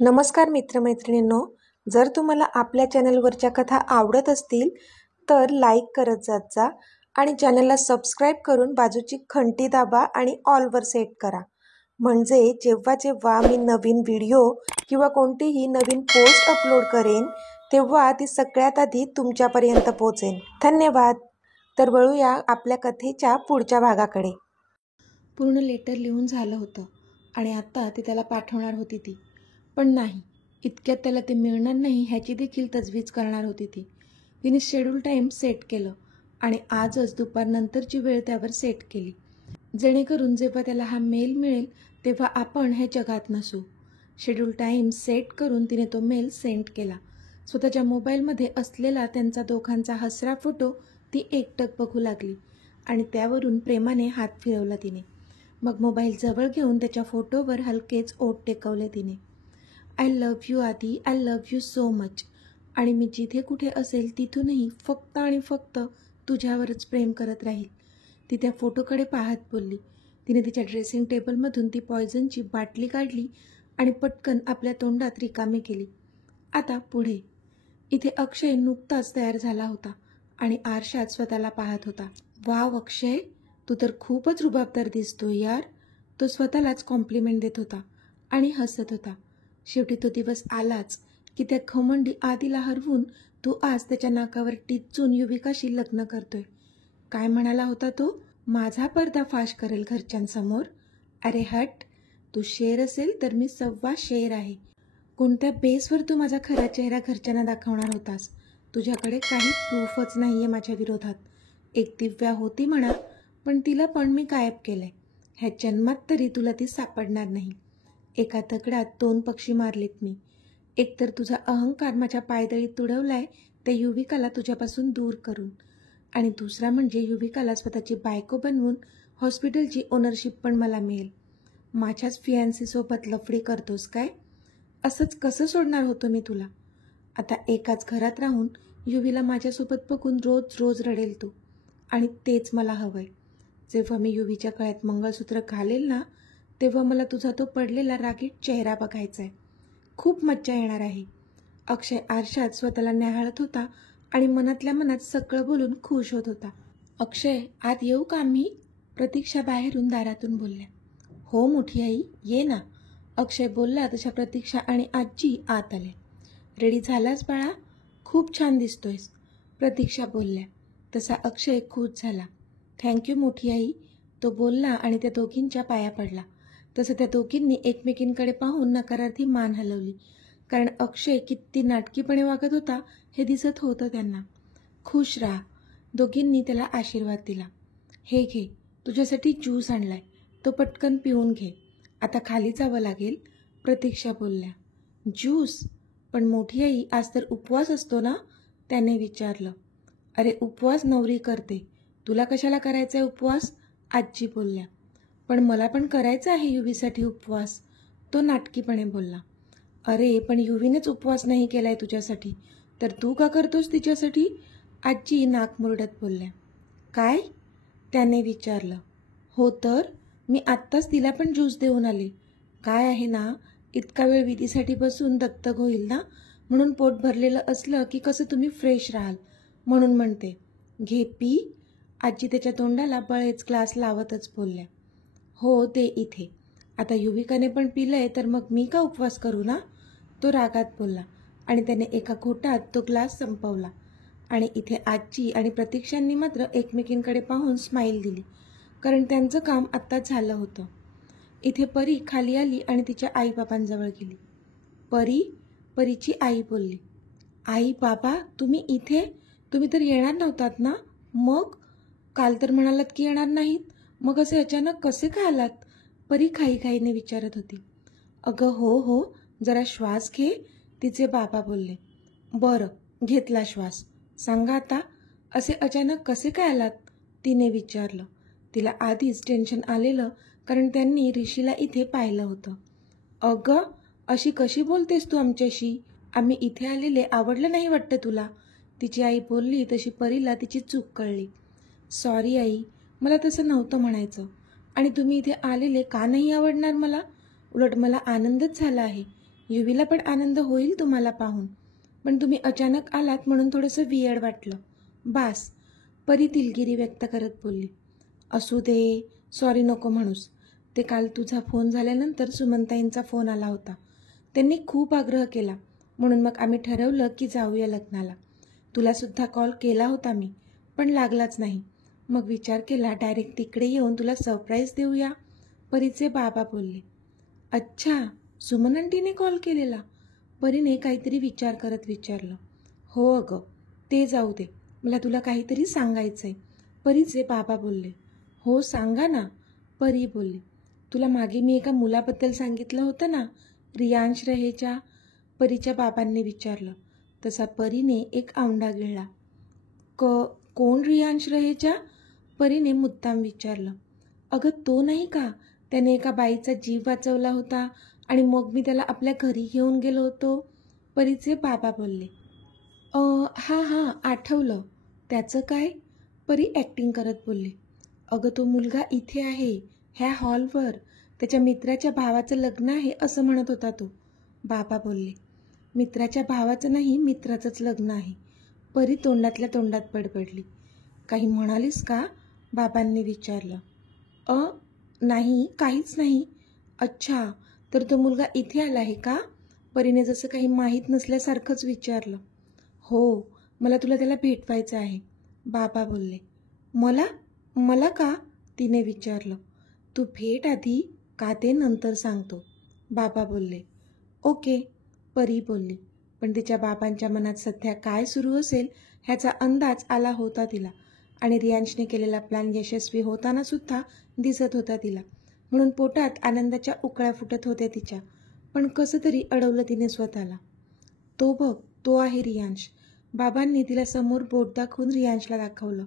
नमस्कार मित्रमैत्रिणींनो, जर तुम्हाला आपल्या चॅनलवरच्या कथा आवडत असतील तर लाईक करत जात जा आणि चॅनलला सबस्क्राईब करून बाजूची घंटी दाबा आणि ऑलवर सेट करा. म्हणजे जेव्हा जेव्हा मी नवीन व्हिडिओ किंवा कोणतीही नवीन पोस्ट अपलोड करेन तेव्हा ती सगळ्यात आधी तुमच्यापर्यंत पोहोचेल. धन्यवाद. तर वळूया आपल्या कथेच्या पुढच्या भागाकडे. पूर्ण लेटर लिहून झालं होतं आणि आता ते त्याला पाठवणार होती ती. पण नाही, इतक्यात त्याला ते मिळणार नाही ह्याची देखील तजवीज करणार होती ती. तिने शेड्यूल टाईम सेट केलं आणि आजच दुपारनंतरची वेळ त्यावर सेट केली, जेणेकरून जेव्हा त्याला हा मेल मिळेल तेव्हा आपण हे जगात नसू. शेड्यूल टाईम सेट करून तिने तो मेल सेंड केला. स्वतःच्या मोबाईलमध्ये असलेला त्यांचा दोघांचा हसरा फोटो ती एकटक बघू लागली आणि त्यावरून प्रेमाने हात फिरवला तिने. मग मोबाईल जवळ घेऊन त्याच्या फोटोवर हलकेच ओठ टेकवले तिने. आय लव्ह यू आदी, I love you so much. आणि मी जिथे कुठे असेल तिथूनही फक्त आणि फक्त तुझ्यावरच प्रेम करत राहील. ती त्या फोटोकडे पाहत बोलली. तिने तिच्या ड्रेसिंग टेबलमधून ती पॉयझनची बाटली काढली आणि पटकन आपल्या तोंडात रिकामी केली. आता पुढे. इथे अक्षय नुकताच तयार झाला होता आणि आरशात स्वतःला पाहत होता. वाव अक्षय, तू तर खूपच रुबाबदार दिसतो यार. तो स्वतःलाच कॉम्प्लिमेंट देत होता आणि हसत होता. शेवटी तो दिवस आलाच की त्या घमंडी आदीला हरवून तू आज त्याच्या नाकावर टिचून युविकाशी लग्न करतोय. काय म्हणाला होता तो? माझा पर्दाफाश करेल घरच्यांसमोर. अरे हट, तू शेर असेल तर मी 1.25 शेर आहे. कोणत्या बेसवर तू माझा खरा चेहरा घरच्यांना दाखवणार होतास? तुझ्याकडे काही प्रूफच नाही आहे माझ्या विरोधात. एक दिव्या होती म्हणा, पण तिला पण मी गायब केलंय. ह्या जन्मात तरी तुला ती सापडणार नाही. एका दगडात 2 पक्षी मारलेत मी. एक तर तुझा अहंकार माझ्या पायदळीत तुडवलाय त्या युविकाला तुझ्यापासून दूर करून, आणि दुसरा म्हणजे युविकाला स्वतःची बायको बनवून हॉस्पिटलची ओनरशिप पण मला मिळेल. माझ्याच फियांसीसोबत लफडी करतोस काय? असंच कसं सोडणार होतो मी तुला? आता एकाच घरात राहून युवीला माझ्यासोबत बघून रोज रोज रडेल तू, आणि तेच मला हवंय. जेव्हा मी युवीच्या गळ्यात मंगळसूत्र घालेल ना, तेव्हा मला तुझा तो पडलेला रागीट चेहरा बघायचा आहे. खूप मज्जा येणार आहे. अक्षय आरशात स्वतःला न्याहाळत होता आणि मनातल्या मनात सगळं बोलून खुश होत होता. अक्षय, आत येऊ का आम्ही? प्रतीक्षा बाहेरून दारातून बोलल्या. हो मोठी आई, ये ना. अक्षय बोलला तशा प्रतीक्षा आणि आजी आत आल्या. रेडी झालास बाळा? खूप छान दिसतोयस, प्रतीक्षा बोलल्या. तसा अक्षय खुश झाला. थँक्यू मोठी आई, तो बोलला आणि त्या दोघींच्या पाया पडला. तसं त्या दोघींनी एकमेकींकडे पाहून नकारार्थी मान हलवली, कारण अक्षय किती नाटकीपणे वागत होता हे दिसत होतं त्यांना. खुश राहा. दोघींनी त्याला आशीर्वाद दिला. हे घे, तुझ्यासाठी ज्यूस आणलाय, तो पटकन पिऊन घे. आता खाली जावं लागेल, प्रतीक्षा बोलल्या. ज्यूस? पण मोठी आई, आज तर उपवास असतो ना, त्याने विचारलं. अरे उपवास नवरी करते, तुला कशाला करायचा आहे उपवास? आजी बोलल्या. पण मला पण करायचा आहे युवीसाठी उपवास, तो नाटकीपणे बोलला. अरे पण युवीनेच उपवास नाही केलाय तुझ्यासाठी, तर तू का करतोस तिच्यासाठी? आजी नाक मुरडत बोलल्या. काय? त्याने विचारलं. हो तर, मी आत्ताच तिला पण ज्यूस देऊन आले. काय आहे ना, इतका वेळ विधीसाठी बसून दगदग होईल ना, म्हणून पोट भरलेलं असलं की कसं तुम्ही फ्रेश राहाल, म्हणून म्हणते. घे पी. आजी त्याच्या तोंडाला बळेच ग्लास लावतच बोलल्या. हो ते इथे. आता युविकाने पण पिलंय तर मग मी का उपवास करू ना, तो रागात बोलला आणि त्याने एका घोटात तो ग्लास संपवला. आणि इथे आजी आणि प्रतीक्षांनी मात्र एकमेकींकडे पाहून स्माईल दिली, कारण त्यांचं काम आत्ताच झालं होतं. इथे परी खाली आली आणि तिच्या आईबाबांजवळ गेली. परी? परीची आई बोलली. आई बाबा तुम्ही इथे? तुम्ही तर येणार नव्हतात ना? मग काल तर म्हणालात की येणार नाहीत, मग असे अचानक कसे काय आलात? परी घाईघाईने विचारत होती. अगं हो, जरा श्वास घे, तिचे बाबा बोलले. बरं, घेतला श्वास. सांगा आता, असे अचानक कसे काय आलात? तिने विचारलं. तिला आधीच टेन्शन आलेलं, कारण त्यांनी ऋषीला इथे पाहिलं होतं. अगं अशी कशी बोलतेस तू आमच्याशी? आम्ही इथे आलेले आवडलं नाही वाटतं तुला? तिची आई बोलली तशी परीला तिची चूक कळली. सॉरी आई, मला तसं नव्हतं म्हणायचं. आणि तुम्ही इथे आलेले का नाही आवडणार मला? उलट मला आनंदच झाला आहे. युवीला पण आनंद होईल तुम्हाला पाहून, पण तुम्ही अचानक आलात म्हणून थोडंसं वियर्ड वाटलं. बास, परी दिलगिरी व्यक्त करत बोलली. असू दे, सॉरी नको म्हणूस. ते काल तुझा फोन झाल्यानंतर सुमनताईंचा फोन आला होता. त्यांनी खूप आग्रह केला, म्हणून मग आम्ही ठरवलं की जाऊया लग्नाला. तुलासुद्धा कॉल केला होता मी, पण लागलाच नाही. मग विचार केला डायरेक्ट तिकडे येऊन तुला सरप्राईज देऊया. परीचे बाबा बोलले. अच्छा, सुमन आंटीने कॉल केलेला? परीने काहीतरी विचार करत विचारलं. हो अगं, ते जाऊ दे, मला तुला काहीतरी सांगायचं आहे. परीचे बाबा बोलले. हो सांगा ना, परी बोलली. तुला मागे मी एका मुलाबद्दल सांगितलं होतं ना, रियांश रहेच्या? परीच्या बाबांनी विचारलं. तसा परीने एक औंढा गिळला. कोण रियांश रहेच्या? परीने मुद्दाम विचारलं. अगं तो नाही का, त्याने एका बाईचा जीव वाचवला होता आणि मग मी त्याला आपल्या घरी घेऊन गेलो होतो, परीचे बाबा बोलले. हां आठवलं. त्याचं काय? परी ॲक्टिंग करत बोलली. अगं तो मुलगा इथे आहे, ह्या हॉलवर. त्याच्या मित्राच्या भावाचं लग्न आहे असं म्हणत होता तो, बाबा बोलले. मित्राच्या भावाचं नाही, मित्राचंच लग्न आहे, परी तोंडातल्या तोंडात बडबडली. काही म्हणालीस का? बाबांनी विचारलं. नाही, काहीच नाही. अच्छा, तर तो मुलगा इथे आला आहे का? परीने जसं काही माहीत नसल्यासारखंच विचारलं. हो, मला तुला त्याला भेटवायचं आहे, बाबा बोलले. मला का? तिने विचारलं. तू भेट आधी, का ते नंतर सांगतो, बाबा बोलले. ओके, परी बोलली. पण तिच्या बाबांच्या मनात सध्या काय सुरू असेल ह्याचा अंदाज आला होता तिला, आणि रियांशने केलेला प्लॅन यशस्वी होताना सुद्धा दिसत होता तिला. म्हणून पोटात आनंदाच्या उकळ्या फुटत होत्या तिच्या, पण कसं तरी अडवलं तिने स्वतःला. तो बघ, तो आहे रियांश. बाबांनी तिला समोर बोट दाखवून रियांशला दाखवलं.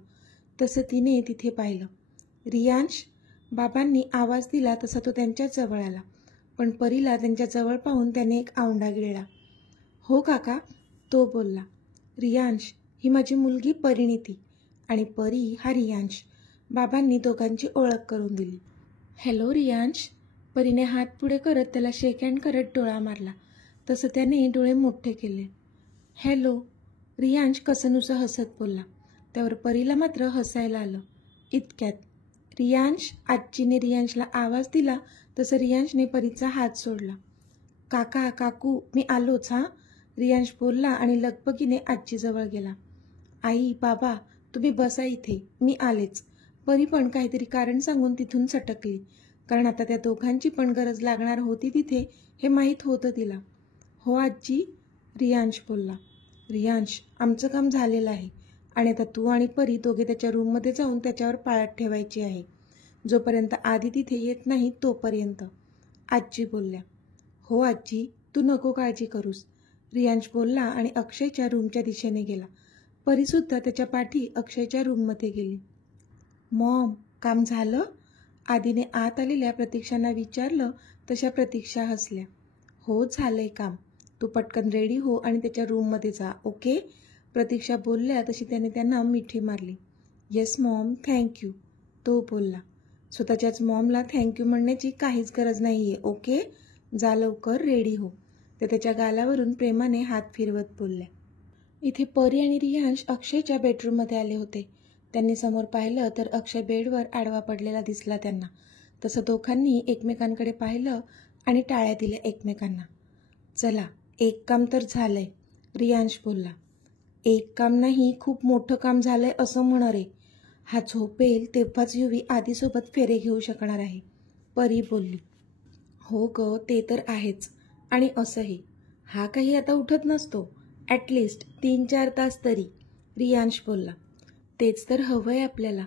तसं तिने तिथे पाहिलं. रियांश, बाबांनी आवाज दिला तसा तो त्यांच्या जवळ आला, पण परीला त्यांच्या जवळ पाहून त्याने एक औंढा गिळला. हो काका, तो बोलला. रियांश, ही माझी मुलगी परिणिती, आणि परी हा रियांश. बाबांनी दोघांची ओळख करून दिली. हॅलो रियांश. परीने हात पुढे करत त्याला शेक हँड करत डोळा मारला. तसं त्याने डोळे मोठे केले. हॅलो. रियांश कसंनुसं हसत बोलला. त्यावर परीला मात्र हसायला आलं. इतक्यात रियांश, आजीने रियांशला आवाज दिला तसं रियांशने परीचा हात सोडला. काका, काकू, मी आलोच हां, रियांश बोलला आणि लगबगीने आजीजवळ गेला. आई, बाबा, तुम्ही बसा इथे, मी आलेच. परी पण काहीतरी कारण सांगून तिथून सटकली, कारण आता त्या दोघांची पण गरज लागणार होती तिथे हे माहीत होतं तिला. हो आजी, रियांश बोलला. रियांश, आमचं काम झालेलं आहे आणि आता तू आणि परी दोघे त्याच्या रूममध्ये जाऊन त्याच्यावर पाळत ठेवायची आहे, जोपर्यंत आधी तिथे येत नाही तोपर्यंत, आजी बोलल्या. हो आजी, तू नको काळजी करूस, रियांश बोलला आणि अक्षयच्या रूमच्या दिशेने गेला. परीसुद्धा त्याच्या पाठी अक्षयच्या रूममध्ये गेली. मॉम, काम झालं? आधीने आत आलेल्या प्रतीक्षांना विचारलं तशा प्रतीक्षा हसल्या. हो, झालंय काम. तू पटकन रेडी हो आणि त्याच्या रूममध्ये जा, ओके? प्रतीक्षा बोलल्या तशी त्याने त्यांना मिठी मारली. येस मॉम, थँक्यू, तो बोलला. स्वतःच्याच मॉमला थँक्यू म्हणण्याची काहीच गरज नाही आहे, ओके? जा लवकर, रेडी हो, ते त्याच्या गालावरून प्रेमाने हात फिरवत बोलल्या. इथे परी आणि रियांश अक्षयच्या बेडरूममध्ये आले होते. त्यांनी समोर पाहिलं तर अक्षय बेडवर आडवा पडलेला दिसला त्यांना. तसं दोघांनी एकमेकांकडे पाहिलं आणि टाळ्या दिल्या एकमेकांना. चला, एक काम तर झालंय, रियांश बोलला. एक काम नाही, खूप मोठं काम झालंय असं म्हण रे. हा झोपेल तेव्हाच युवी आधीसोबत फेरे घेऊ शकणार आहे, परी बोलली. हो ग, ते तर आहेच, आणि असंही हा काही आता उठत नसतो, ॲटलिस्ट 3-4 तास तरी, रियांश बोलला. तेच तर हवंय आपल्याला,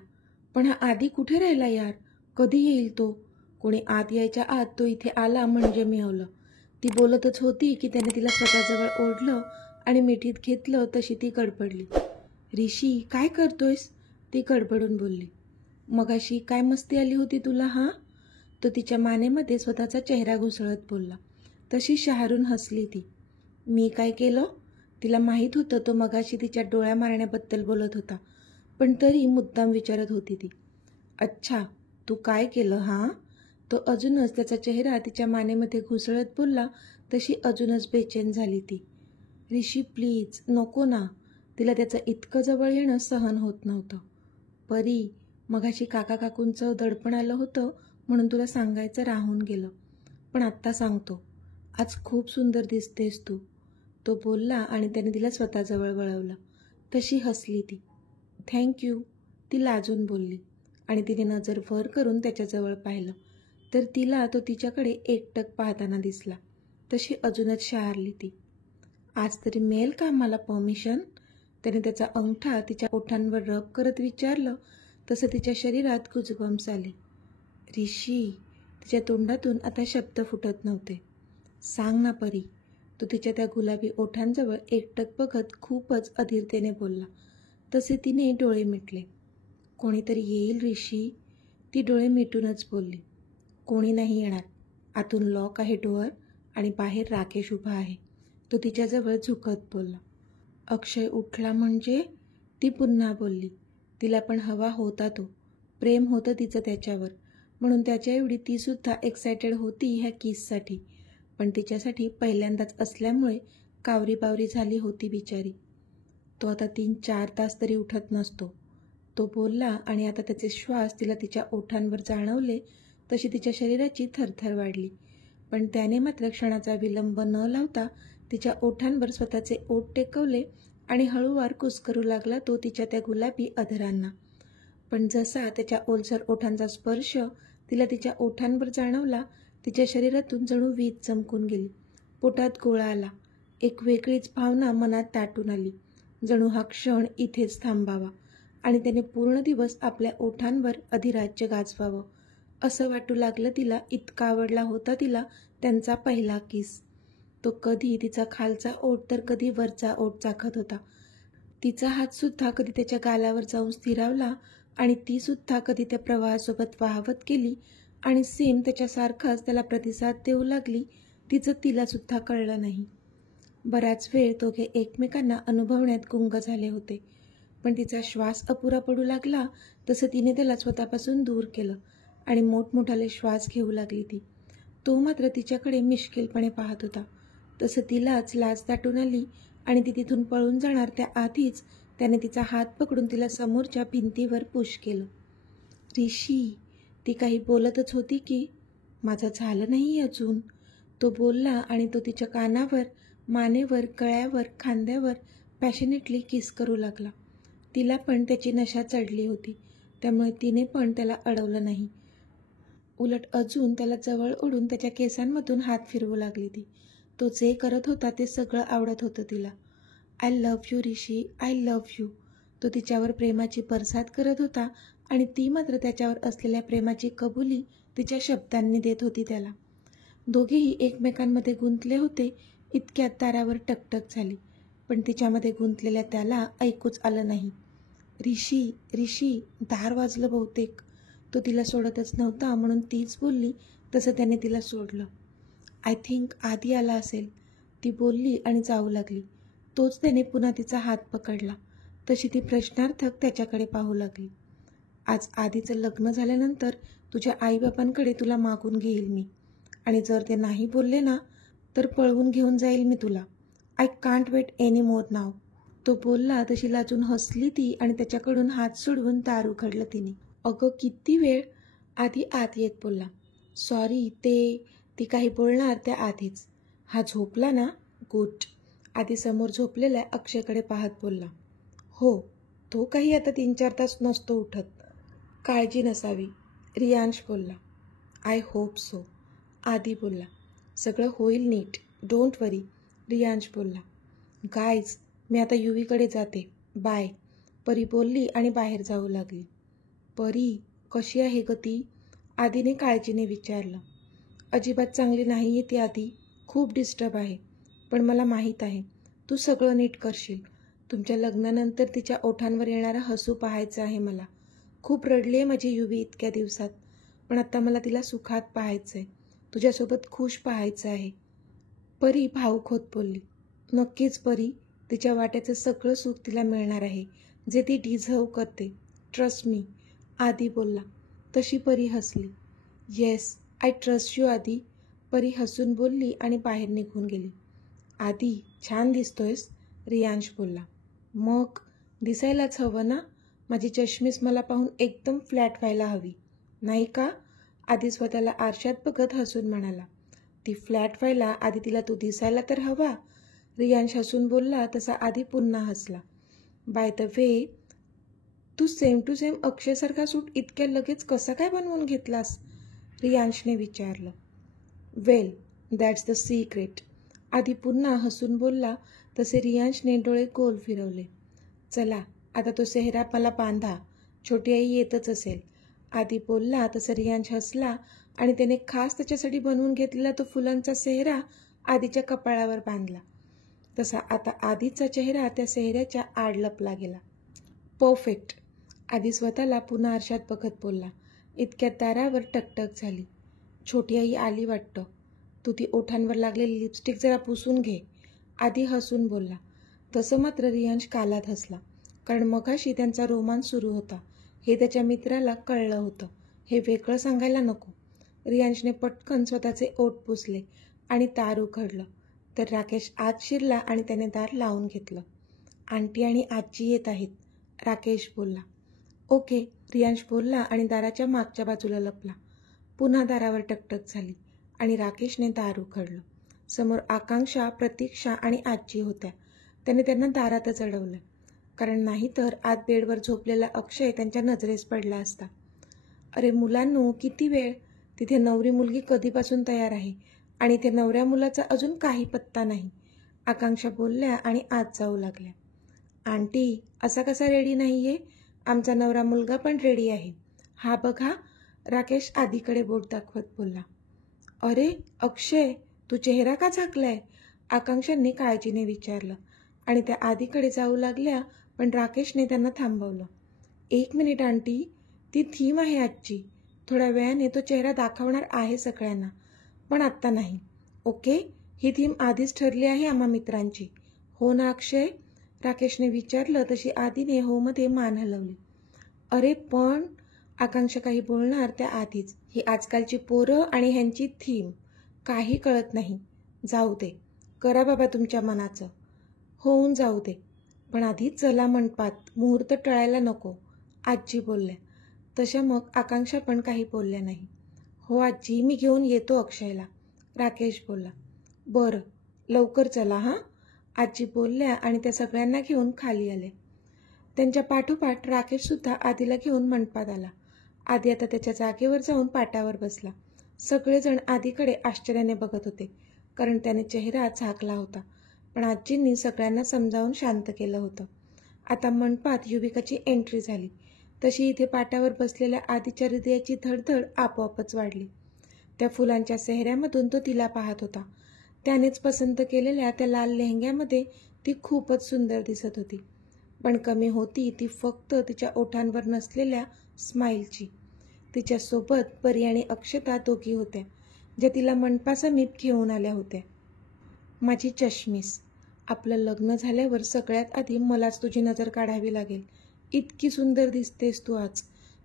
पण हा आधी कुठे राहिला यार? कधी येईल तो? कोणी आत यायच्या आत तो इथे आला म्हणजे मिळवलं. ती बोलतच होती की त्याने तिला स्वतःजवळ ओढलं आणि मिठीत घेतलं तशी ती गडबडली. ऋषी, काय करतोयस? ती गडबडून बोलली. मगाशी काय मस्ती आली होती तुला हां? तो तिच्या मानेमध्ये स्वतःचा चेहरा घुसळत बोलला. तशी शहारून हसली ती. मी काय केलं? तिला माहीत होतं तो मगाशी तिच्या डोळ्या मारण्याबद्दल बोलत होता, पण तरी मुद्दाम विचारत होती ती. अच्छा, तू काय केलं हां? तो अजूनच त्याचा चेहरा तिच्या मानेमध्ये घुसळत बोलला तशी अजूनच बेचैन झाली ती. ऋषी प्लीज नको ना. तिला त्याचं इतकं जवळ येणं सहन होत नव्हतं. परी, मगाशी काका काकूंचं दडपण आलं होतं म्हणून तुला सांगायचं राहून गेलं, पण आत्ता सांगतो. आज खूप सुंदर दिसतेस तू. तो बोलला आणि त्याने तिला स्वतःजवळ वळवलं. तशी हसली ती. थँक्यू, ती लाजून बोलली आणि तिने नजर वर करून त्याच्याजवळ पाहिलं तर तिला तो तिच्याकडे एकटक पाहताना दिसला. तशी अजूनच शहारली ती. आज तरी मिळेल का मला परमिशन? त्याने त्याचा अंगठा तिच्या ओठांवर रब करत विचारलं. तसं तिच्या शरीरात गुजबम्स आले. ऋषी, तिच्या तोंडातून आता शब्द फुटत नव्हते. सांग ना परी. तो तिच्या त्या गुलाबी ओठांजवळ एकटक बघत खूपच अधीरतेने बोलला. तसे तिने डोळे मिटले. कोणीतरी येईल ऋषी, ती डोळे मिटूनच बोलली. कोणी नाही येणार. आतून लॉक आहे डोअर आणि बाहेर राकेश उभा आहे. तो तिच्याजवळ झुकत बोलला. अक्षय उठला म्हणजे? ती पुन्हा बोलली. तिला पण हवा होता तो. प्रेम होतं तिचं त्याच्यावर, म्हणून त्याच्या एवढी तीसुद्धा एक्सायटेड होती ह्या किससाठी. पण तिच्यासाठी पहिल्यांदाच असल्यामुळे कावरी बावरी झाली होती बिचारी. तो आता 3-4 तास तरी उठत नसतो. तो बोलला आणि आता त्याचे श्वास तिला तिच्या ओठांवर जाणवले तशी तिच्या शरीराची थरथर वाढली. पण त्याने मात्र क्षणाचा विलंब न लावता तिच्या ओठांवर स्वतःचे ओठ टेकवले आणि हळूवार कुस्करू लागला तो तिच्या त्या गुलाबी अधरांना. पण जसा त्याच्या ओलसर ओठांचा स्पर्श तिला तिच्या ओठांवर जाणवला, तिच्या शरीरातून जणू वीज चमकून गेली. पोटात गोळा आला. एक वेगळीच भावना मनात दाटून आली. जणू हा क्षण इथेच थांबावा आणि त्याने पूर्ण दिवस आपल्या ओठांवर अधिराज्य गाजवावं असं वाटू लागलं तिला. इतका आवडला होता तिला त्यांचा पहिला किस. तो कधी तिचा खालचा ओठ तर कधी वरचा ओठ चाखत होता. तिचा हातसुद्धा कधी त्याच्या गालावर जाऊन स्थिरावला आणि तीसुद्धा कधी त्या प्रवाहासोबत वाहवत गेली आणि सेम त्याच्यासारखाच त्याला प्रतिसाद देऊ लागली. तिचं तिलासुद्धा कळलं नाही. बराच वेळ दोघे एकमेकांना अनुभवण्यात गुंग झाले होते. पण तिचा श्वास अपुरा पडू लागला तसं तिने त्याला स्वतःपासून दूर केलं आणि मोठमोठाले श्वास घेऊ लागली ती. तो मात्र तिच्याकडे मिश्किलपणे पाहत होता. तसं तिलाच लाज दाटून आली आणि ती तिथून पळून जाणार त्याआधीच त्याने तिचा हात पकडून तिला समोरच्या भिंतीवर पुश केलं. ऋषी, ती काही बोलतच होती की. माझं झालं नाही अजून, तो बोलला आणि तो तिच्या कानावर, मानेवर, गळ्यावर, खांद्यावर पॅशनेटली किस करू लागला. तिला पण त्याची नशा चढली होती, त्यामुळे तिने पण त्याला अडवलं नाही. उलट अजून त्याला जवळ ओढून त्याच्या केसांमधून हात फिरवू लागली ती. तो जे करत होता ते सगळं आवडत होतं तिला. I love you Rishi, I love you. तो तिच्यावर प्रेमाची बरसात करत होता आणि ती मात्र त्याच्यावर असलेल्या प्रेमाची कबुली तिच्या शब्दांनी देत होती त्याला. दोघेही एकमेकांमध्ये गुंतले होते. इतक्यात दारावर टकटक झाली, पण तिच्यामध्ये गुंतलेल्या त्याला ऐकूच आलं नाही. ऋषी, ऋषी, दार वाजलं बहुतेक. तो तिला सोडतच नव्हता म्हणून तीच बोलली तसं त्याने तिला सोडलं. आय थिंक आधी आला असेल, ती बोलली आणि जाऊ लागली. तोच त्याने पुन्हा तिचा हात पकडला. तशी ती प्रश्नार्थक त्याच्याकडे पाहू लागली. आज आधीचं लग्न झाल्यानंतर तुझ्या आईबापांकडे तुला मागून घेईल मी, आणि जर ते नाही बोलले ना तर पळवून घेऊन जाईल मी तुला. I can't wait any more now. तो बोलला तशी लाजून हसली ती आणि त्याच्याकडून हात सोडवून दार उघडलं तिने. अगं किती वेळ. आधी आत येत बोलला. सॉरी, ती काही बोलणार त्या आधीच. हा झोपला ना? गुड. आधी समोर झोपलेल्या अक्षयकडे पाहत बोलला. हो, तो काही आता 3-4 तास नसतो उठत. काळजी नसावी, रियांश बोलला. आय होप सो, आधी बोलला. सगळं होईल नीट, डोंट वरी, रियांश बोलला. गाईज, मी आता युवीकडे जाते, बाय, परी बोलली आणि बाहेर जाऊ लागली. परी, कशी आहे ग ती? आधीने काळजीने विचारलं. अजिबात चांगली नाही आहे ती आधी, खूप डिस्टर्ब आहे. पण मला माहीत आहे तू सगळं नीट करशील. तुमच्या लग्नानंतर तिच्या ओठांवर येणारं हसू पाहायचं आहे मला. खूप रडली आहे माझी युवी इतक्या दिवसात, पण आता मला तिला सुखात पाहायचं आहे, तुझ्यासोबत खुश पाहायचं आहे. परी भावूक होत बोलली. नक्कीच परी, तिच्या वाट्याचं सगळं सुख तिला मिळणार आहे जे ती डिझर्व करते, ट्रस्ट मी, आधी बोलला. तशी परी हसली. येस, आय ट्रस्ट यू आधी. परी हसून बोलली आणि बाहेर निघून गेली. आधी छान दिसतोयस, रियांश बोलला. मग दिसायलाच हवं ना. माझी चष्मीस मला पाहून एकदम फ्लॅट व्हायला हवी, नाही का? आधी स्वतःला आरशात बघत हसून म्हणाला. ती फ्लॅट व्हायला आधी तिला तू दिसायला तर हवा. रियांश हसून बोलला तसा आधी पुन्हा हसला. बाय द वे, तू सेम टू सेम अक्षयसारखा सूट इतक्या लगेच कसा काय बनवून घेतलास? रियांशने विचारलं. Well, that's the secret. आधी पुन्हा हसून बोलला तसे रियांशने डोळे गोल फिरवले. चला आता तो सेहरा मला बांधा, छोटी आई येतच असेल. आधी बोलला तसं रियांश हसला आणि त्याने खास त्याच्यासाठी बनवून घेतलेला तो फुलांचा सेहरा आधीच्या कपाळावर बांधला. तसा आता आधीचा चेहरा त्या सेहऱ्याच्या आड लपला गेला. परफेक्ट. आधी स्वतःला पुन्हा आरशात बघत बोलला. इतक्यात दारावर टकटक झाली. छोटी आई आली वाटतं. तू ती ओठांवर लागलेली लिपस्टिक जरा पुसून घे, आधी हसून बोलला. तसं मात्र रियांश कालात हसला, कारण मगाशी त्यांचा रोमांस सुरू होता हे त्याच्या मित्राला कळलं होतं. हे वेगळं सांगायला नको. रियांशने पटकन स्वतःचे ओठ पुसले आणि दार उघडलं तर राकेश आत शिरला आणि त्याने दार लावून घेतलं. आंटी आणि आजी येत आहेत, राकेश बोलला. ओके, रियांश बोलला आणि दाराच्या मागच्या बाजूला लपला. पुन्हा दारावर टकटक झाली आणि राकेशने दार उघडलं. समोर आकांक्षा, प्रतीक्षा आणि आजी होत्या. त्याने त्यांना दारातच अडवलं, कारण नाहीतर आत बेडवर झोपलेला अक्षय त्यांच्या नजरेस पडला असता. अरे मुलांनो, किती वेळ? तिथे नवरी मुलगी कधीपासून तयार आहे आणि ते नवऱ्या मुलाचा अजून काही पत्ता नाही, आकांक्षा बोलल्या आणि आत जाऊ लागल्या. आंटी, असा कसा रेडी नाही आहे? आमचा नवरा मुलगा पण रेडी आहे, हा बघा, राकेश आधीकडे बोट दाखवत बोलला. अरे अक्षय, तू चेहरा का झाकलाय? आकांक्षांनी काळजीने विचारलं आणि त्या आधीकडे जाऊ लागल्या, पण राकेशने त्यांना थांबवलं. 1 मिनिट आंटी, ती थीम आहे आजची. थोड्या वेळाने तो चेहरा दाखवणार आहे सगळ्यांना, पण आत्ता नाही. ओके, ही थीम आधीच ठरली आहे आम्हा मित्रांची, हो ना अक्षय? राकेशने विचारलं तशी आधीने होमध्ये मान हलवली. अरे पण, आकांक्षा काही बोलणार त्या आधीच. ही आजकालची पोरं आणि ह्यांची थीम, काही कळत नाही. जाऊ दे, करा बाबा तुमच्या मनाचं, होऊन जाऊ दे. पण आधी चला मंडपात, मुहूर्त टळायला नको, आजी बोलल्या. तशा मग आकांक्षा पण काही बोलल्या नाही. हो आजी, मी घेऊन येतो अक्षयला, राकेश बोलला. बरं, लवकर चला हां, आजी बोलल्या आणि त्या सगळ्यांना घेऊन खाली आल्या. त्यांच्या पाठोपाठ राकेशसुद्धा आधीला घेऊन मंडपात आला. आधी आता त्याच्या जागेवर जाऊन पाटावर बसला. सगळेजण आधीकडे आश्चर्याने बघत होते, कारण त्याने चेहरा झाकला होता. पण आजींनी सगळ्यांना समजावून शांत केलं होतं. आता मंडपात युविकाची एंट्री झाली तशी इथे पाटावर बसलेल्या आधीच्या हृदयाची धडधड आपोआपच वाढली. त्या फुलांच्या सेहऱ्यामधून तो तिला पाहत होता. त्यानेच पसंत केलेल्या त्या लाल लेहंग्यामध्ये ती खूपच सुंदर दिसत होती. पण कमी होती ती फक्त तिच्या ओठांवर नसलेल्या स्माईलची. तिच्यासोबत परी आणि अक्षता दोघी होत्या, ज्या तिला मंडपासमीप घेऊन आल्या होत्या. माझी चष्मीस, आपलं लग्न झाल्यावर सगळ्यात आधी मलाच तुझी नजर काढावी लागेल. इतकी सुंदर दिसतेस तू आज,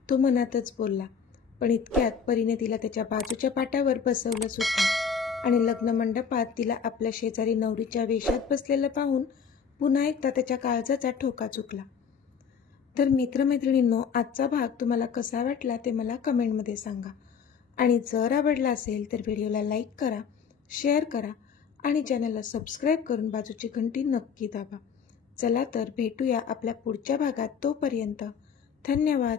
तो मनातच बोलला. पण इतक्यात परीने तिला त्याच्या बाजूच्या पाटावर बसवलं सुद्धा आणि लग्न मंडपात तिला आपल्या शेजारी नवरीच्या वेशात बसलेलं पाहून पुन्हा एकदा त्याच्या काळजाचा ठोका चुकला. तर मित्रमैत्रिणींनो, आजचा भाग तुम्हाला कसा वाटला ते मला कमेंटमध्ये सांगा. आणि जर आवडला असेल तर व्हिडिओला लाईक करा, शेअर करा आणि चॅनलला सबस्क्राईब करून बाजूची घंटी नक्की दाबा. चला तर भेटूया आपल्या पुढच्या भागात. तोपर्यंत धन्यवाद.